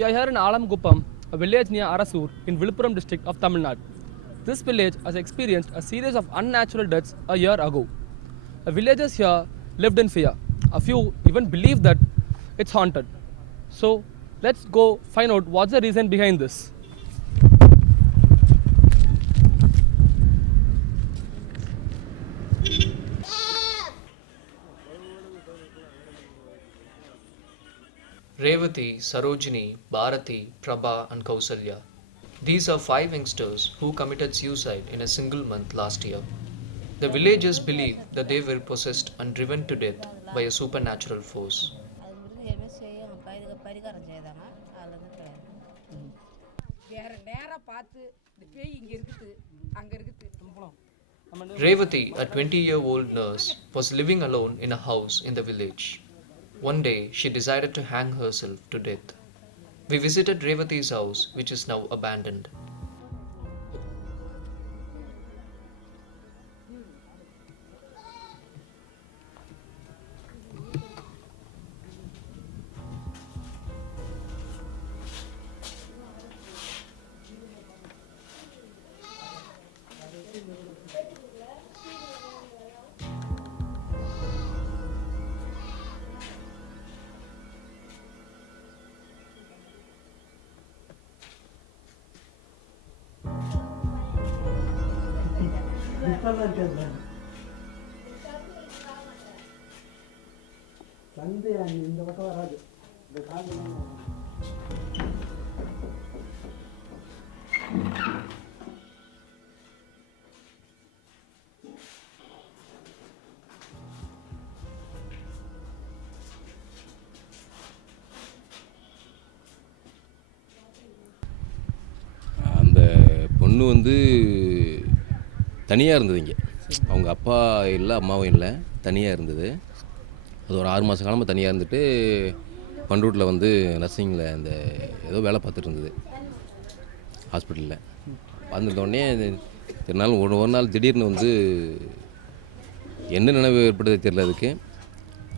We are here in Alamguppam, a village near Arasur in Viluppuram district of Tamil Nadu. This village has experienced a series of unnatural deaths a year ago. The villagers here lived in fear. A few even believe that it's haunted. So let's go find out what's the reason behind this. Revati, Sarojini, Bharati, Prabha and Kausalya. These are 5 youngsters who committed suicide in a single month last year. The villagers believe that they were possessed and driven to death by a supernatural force. Revati, a 20-year-old nurse, was living alone in a house in the village. One day, she decided to hang herself to death. We visited Revati's house, which is now abandoned. இந்த பக்கம் வராது இந்த காது அந்த பொண்ணு வந்து தனியாக இருந்தது. இங்கே அவங்க அப்பா இல்லை, அம்மாவும் இல்லை, தனியாக இருந்தது. அது ஒரு 6 மாத காலமாக தனியாக இருந்துட்டு பண்ரூட்டில் வந்து நர்சிங்கில் இந்த ஏதோ வேலை பார்த்துட்டு இருந்தது ஹாஸ்பிட்டலில். வந்துட்டோடனே திருநாள் ஒரு நாள் திடீர்னு வந்து என்ன நினைவு ஏற்பட்டது தெரியல அதுக்கு.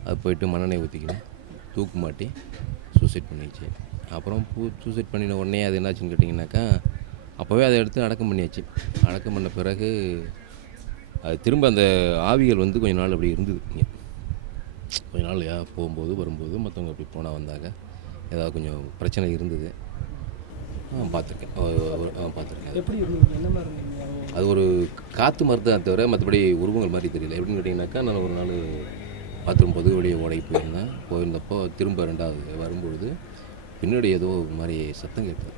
அது போயிட்டு மண்ணெண்ணெய் ஊற்றிக்கணும், தூக்கு மாட்டி சூசைட் பண்ணிடுச்சு. அப்புறம் சூசைட் பண்ணின உடனே அது என்னாச்சுன்னு கேட்டிங்கனாக்கா, அப்போவே அதை எடுத்து அடக்கம் பண்ணியாச்சு. அடக்கம் பண்ண பிறகு அது திரும்ப அந்த ஆவிகள் வந்து கொஞ்ச நாள் அப்படி இருந்தது. இங்கே கொஞ்ச நாள் போகும்போது வரும்போது மற்றவங்க அப்படி போனால் வந்தாங்க, ஏதாவது கொஞ்சம் பிரச்சனை இருந்தது. பார்த்துருக்கேன். எப்படி என்ன மாதிரி அது ஒரு காற்று மாதிரி தான் தவிர மற்றபடி உருவங்கள் மாதிரி தெரியல. எப்படின்னு கேட்டிங்கனாக்கா, நான் ஒரு நாள் பாத்ரூம் பொது வெளியே ஓடைக்கு போயிருந்தப்போ திரும்ப 2வது வரும்பொழுது பின்னாடி ஏதோ ஒரு மாதிரி சத்தம் கேட்டது.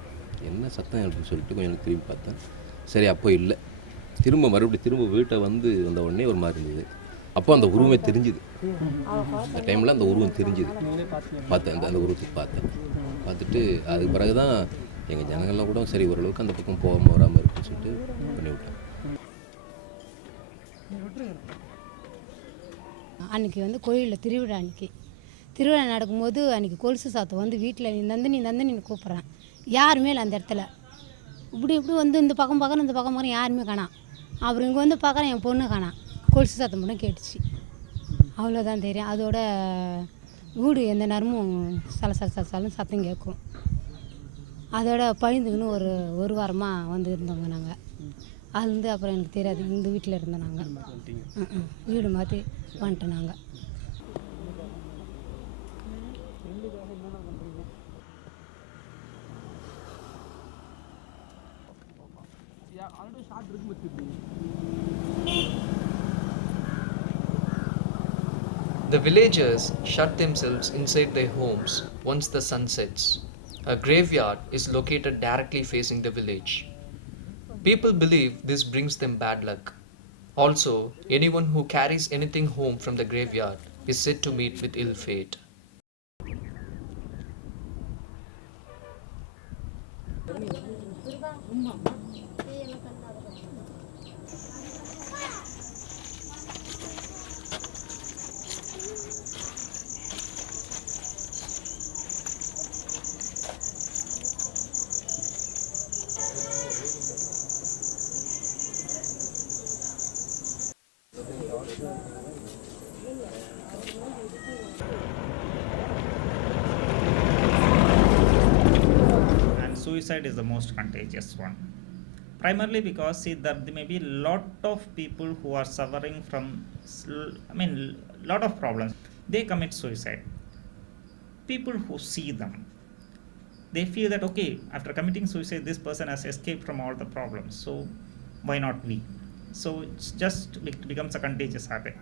என்ன சத்தம் அப்படின்னு சொல்லிட்டு கொஞ்சம் திரும்பி பார்த்தேன். சரி, அப்போ இல்லை. மறுபடியும் வீட்டை வந்த உடனே ஒரு மாதிரி இருந்தது. அப்போ அந்த உருவமே தெரிஞ்சுது. அந்த டைமில் அந்த உருவம் தெரிஞ்சுது. பார்த்தேன், அந்த உருவத்தை பார்த்துட்டு அதுக்கு பிறகு தான் எங்கள் ஜனங்கள்லாம் கூட சரி ஓரளவுக்கு அந்த பக்கம் போகாமல் வராமல் இருக்குன்னு சொல்லிட்டு பண்ணிவிட்டேன். அன்றைக்கி வந்து கோயிலில் திருவிழா நடக்கும்போது அன்றைக்கி கொலுசு சாத்தம் வந்து வீட்டில் நீ கூப்பிட்றேன். யாருமே இல்லை அந்த இடத்துல. இப்படி வந்து இந்த பக்கம் பார்க்குறேன், யாருமே காணாம். அப்புறம் இங்கே வந்து பார்க்குறேன், என் பொண்ணு காணாம். கொலுசு சத்தம் மட்டும் கேட்டுச்சு, அவ்வளோதான் தெரியும். அதோட வீடு எந்த நேரமும் சலன்னு சத்தம் கேட்கும். அதோட பழிந்துக்குன்னு ஒரு வாரமாக வந்து இருந்தோங்க நாங்கள். அதுலேருந்து அப்புறம் எனக்கு தெரியாது, இந்த வீட்டில் இருந்தோம் நாங்கள். வீடு மாற்றி வந்துட்டோம் நாங்கள். The villagers shut themselves inside their homes once the sun sets. A graveyard is located directly facing the village. People believe this brings them bad luck. Also, anyone who carries anything home from the graveyard is said to meet with ill fate. suicide is the most contagious one. Primarily because see that there may be lot of people who are suffering from lot of problems. They commit suicide. People who see them, they feel that okay, after committing suicide, this person has escaped from all the problems. So why not we? So it becomes a contagious habit.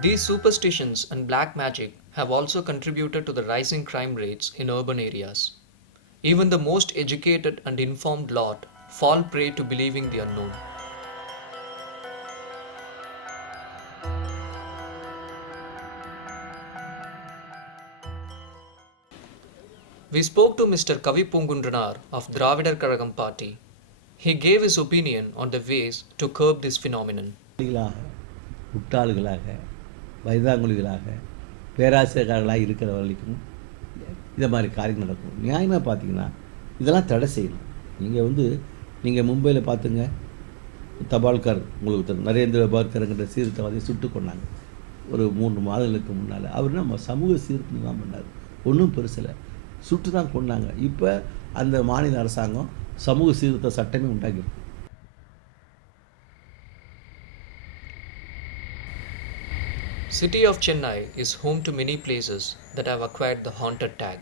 These superstitions and black magic have also contributed to the rising crime rates in urban areas. Even the most educated and informed lot fall prey to believing the unknown. We spoke to Mr. Kavi Pungundranar of Dravidar Karagam Party. He gave his opinion on the ways to curb this phenomenon. முட்டாள்களாக வயதாங்குழிகளாக பேராசிரியர்களாக இருக்கிற வரைக்கும் இதை மாதிரி காரியம் நடக்கும். நியாயமாக பார்த்தீங்கன்னா இதெல்லாம் தடை செய்யணும். நீங்கள் மும்பையில் பார்த்துங்க, தபால்கர் உங்களுக்கு நரேந்திர பால்கருங்கிற சீர்திருத்தவாதியை சுட்டு கொண்டாங்க ஒரு 3 மாதங்களுக்கு முன்னால். அவர் நம்ம சமூக சீர்திருத்தம் தான் பண்ணார், ஒன்றும் பெருசில் சுட்டு தான் கொண்டாங்க. இப்போ அந்த மாநில அரசாங்கம் சமூக சீர்திருத்த சட்டமே உண்டாக்கியிருக்கு. City of Chennai is home to many places that have acquired the haunted tag.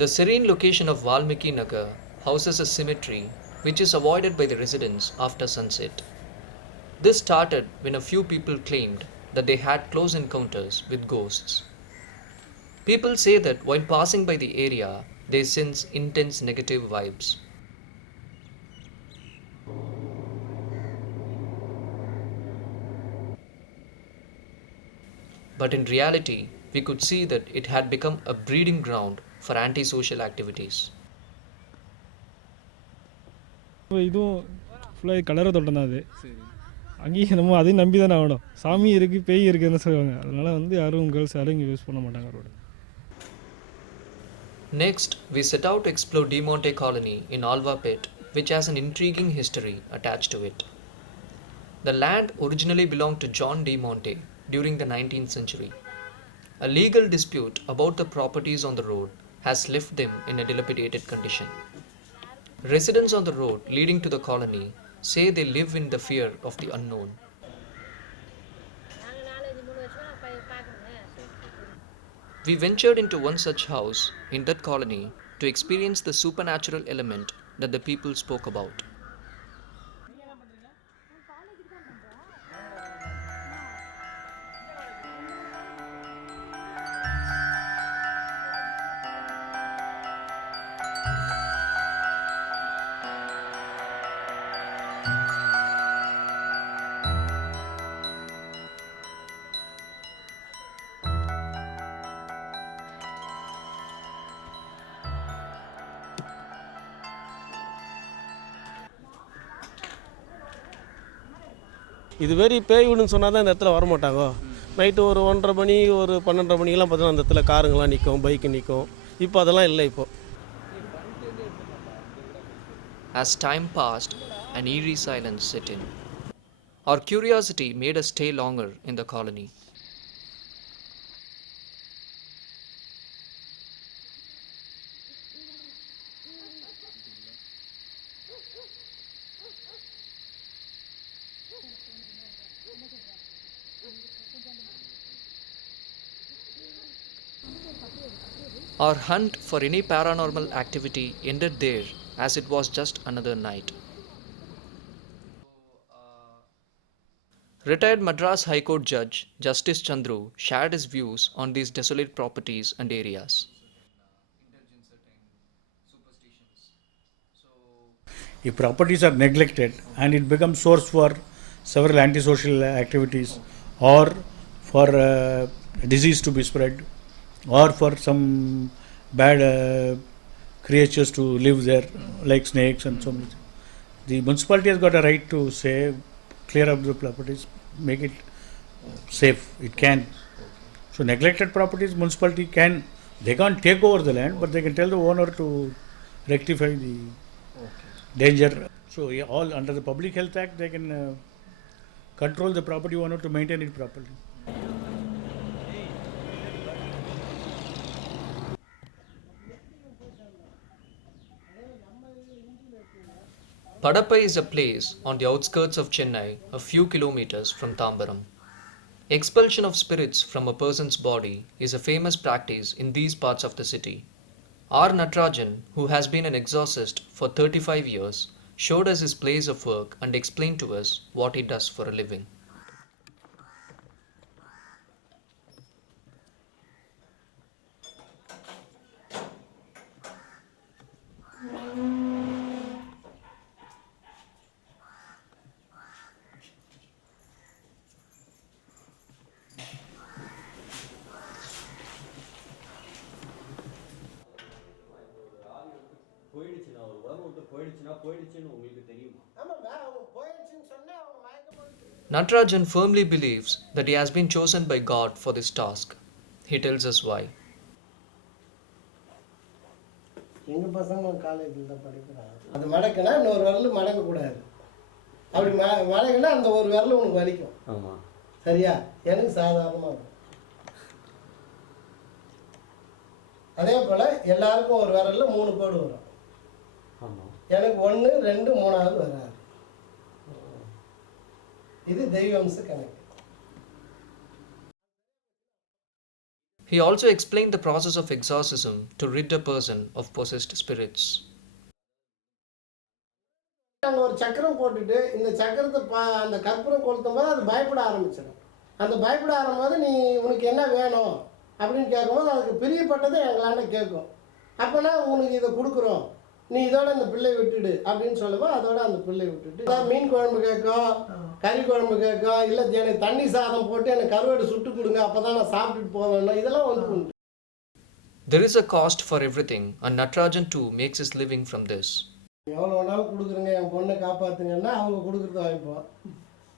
The serene location of Valmiki Nagar houses a cemetery which is avoided by the residents after sunset. This started when a few people claimed that they had close encounters with ghosts. People say that while passing by the area, they sense intense negative vibes. But in reality, we could see that it had become a breeding ground for antisocial activities. இதுவும் ஃபுல்லாக கலரை தோட்டம் தான் அது. அங்கேயும் நம்ம அதையும் நம்பி தானே ஆகணும். சாமி இருக்குது, பேய் இருக்குதுன்னு சொல்லுவாங்க. அதனால் யாரும் கேர்ள்ஸ் யாரும் இங்கே யூஸ் பண்ண மாட்டாங்க road. Next, we set out to explore De Monte colony in Alva Pit, which has an intriguing history attached to it. The land originally belonged to John De Monte during the 19th century. A legal dispute about the properties on the road has left them in a dilapidated condition. Residents on the road leading to the colony say they live in the fear of the unknown. We ventured into one such house in that colony to experience the supernatural element that the people spoke about. இது மாரி பேய் வீடுன்னு சொன்னால் தான் இந்த இடத்துல வரமாட்டாங்க. நைட்டு ஒரு 1:30 மணி, ஒரு 12:30 மணிக்கெல்லாம் பார்த்தீங்கன்னா அந்த இடத்துல காருங்கெல்லாம் நிற்கும், பைக்கு நிற்கும். இப்போ அதெல்லாம் இல்லை. இப்போ As time passed, an eerie silence set in. Our curiosity made us stay longer in the colony. Our hunt for any paranormal activity ended there, as it was just another night. Retired Madras High Court Judge Justice Chandru shared his views on these desolate properties and areas. If properties are neglected and it becomes source for several antisocial activities, or for disease to be spread, or for some bad creatures to live there, like snakes and so on, the municipality has got a right to say, clear up the properties, make it safe. It can. So neglected properties, municipality can, they can't take over the land, but they can tell the owner to rectify the danger. So all under the Public Health Act, they can control the property owner to maintain it properly. Padappai is a place on the outskirts of Chennai, a few kilometers from Tambaram. Expulsion of spirits from a person's body is a famous practice in these parts of the city. R. Natarajan, who has been an exorcist for 35 years, showed us his place of work and explained to us what he does for a living. Natarajan firmly believes that he has been chosen by God for this task. He tells us why. எங்கள் பசங்க காலேஜில் தான் படிக்கிறாங்க. அது மடக்குனா இன்னொரு விரல் மடக்கக்கூடாது. அப்படி மடக்குனா அந்த ஒரு விரல் உனக்கு வலிக்கும். ஆமாம். சரியா? எனக்கு சாதாரணமாக இருக்கும். அதே போல் எல்லாருக்கும் ஒரு விரலில் 3 கோடு வரும். ஆமாம். எனக்கு 1, 2, 3ஆவது வராது. இது தெய்வம்ச கணக்கு. He also explained the process of exorcism to rid a person of possessed spirits. நாங்கள் ஒரு சக்கரம் போட்டுட்டு இந்த சக்கரத்தை அந்த கற்பூரம் கொளுத்தும் போது அது பயப்பட ஆரம்பிச்சிடும். அந்த பயப்பட ஆரம்பிக்கும் நீ உனக்கு என்ன வேணும் அப்படின்னு கேட்கும்போது அதுக்கு பிரியப்பட்டதை எங்களாண்ட கேட்கும். அப்போனா உனக்கு இதை கொடுக்குறோம், நீ இதோட இந்த பிள்ளை விட்டுடு அப்படின்னு சொல்லுவோம். அதோட அந்த பிள்ளை விட்டுட்டு மீன் குழம்பு கேட்கும், கறி குழம்பு கேட்கும், இல்லை எனக்கு தண்ணி சாதம் போட்டு எனக்கு கருவாடு சுட்டு கொடுங்க, அப்போ தான் நான் சாப்பிட்டுட்டு போவேன். இதெல்லாம் வந்து உண்டு. There is a cost for everything, and Natarajan too makes his living from this. எவ்வளோ வேணாலும் கொடுக்குறேங்க, என் பொண்ணை காப்பாற்றுங்கன்னா அவங்க கொடுக்குறது வாங்கிப்போம்.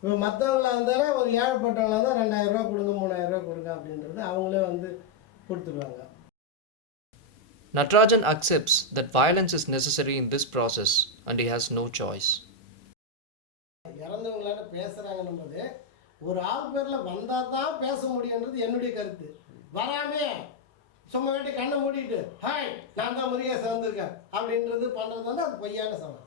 இப்போ மற்றவங்களா இருந்தாலும் ஒரு ஏழைப்பட்டவங்களா இருந்தால் 2000 ரூபா கொடுங்க, 3000 ரூபா கொடுங்க அப்படின்றது அவங்களே வந்து கொடுத்துருவாங்க. Natarajan accepts that violence is necessary in this process and he has no choice. இறந்தவங்களால பேசுகிறாங்கன்னும் போது ஒரு ஆள் பேரில் வந்தால் தான் பேச முடியுன்றது என்னுடைய கருத்து. வராமே சும்மா வேண்டி கண்ணை மூடிட்டு ஹாய் நான் தான் முருகேசன் வந்திருக்கேன் அப்படின்றது பண்ணுறது வந்து அது பொய்யான சமாச்சாரம்.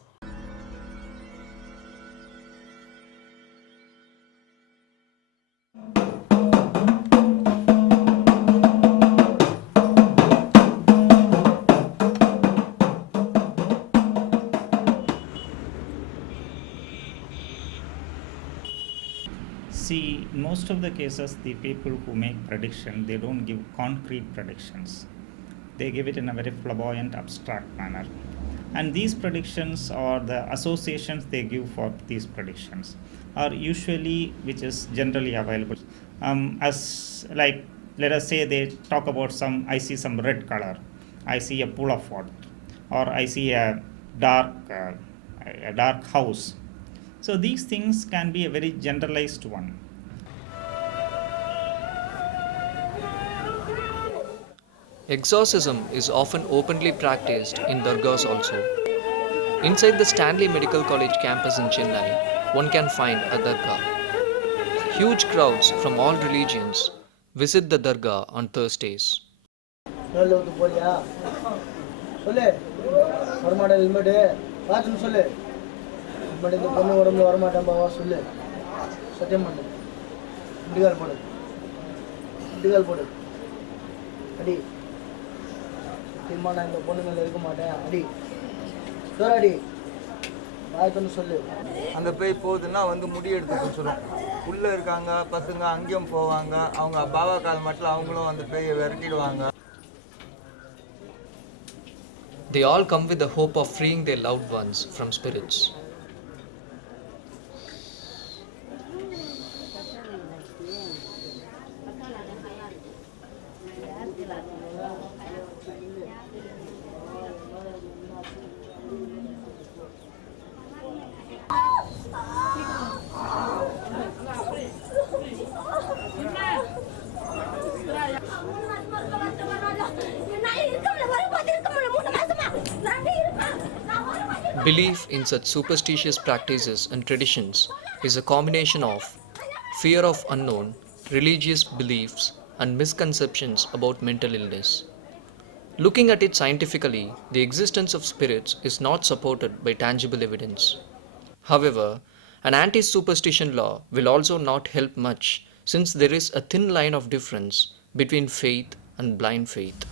See, in most of the cases, the people who make prediction, they don't give concrete predictions. They give it in a very flamboyant, abstract manner. And these predictions or the associations they give for these predictions are usually, which is generally available. As like, let us say they talk about I see some red color, I see a pool of water, or I see a dark house. So these things can be a very generalized one. Exorcism is often openly practiced in dargahs also. Inside the Stanley Medical College campus in Chennai, one can find a dargah. Huge crowds from all religions visit the dargah on Thursdays. But இந்த பொண்ணு உடம்புல வரமாட்டேன் பாவா சொல்லு, சத்தியம் பண்ணு, இண்டிகால் போடு, இண்டிகால் போடு, அடி சத்தியமா நான் இந்த பொண்ணு மேலே இருக்க மாட்டேன், அடி அடி வாய்க்குன்னு சொல்லு. அந்த பேய் போகுதுன்னா வந்து முடி எடுத்து சொல்லும். உள்ளே இருக்காங்க பசங்க அங்கேயும் போவாங்க, அவங்க பாவா கால் மட்டும் அவங்களும் அந்த பேயை விரட்டிடுவாங்க. They all come with the hope of freeing their loved ones from spirits. Belief in such superstitious practices and traditions is a combination of fear of unknown, religious beliefs, and misconceptions about mental illness. Looking at it scientifically, the existence of spirits is not supported by tangible evidence. However, an anti superstition law will also not help much since there is a thin line of difference between faith and blind faith.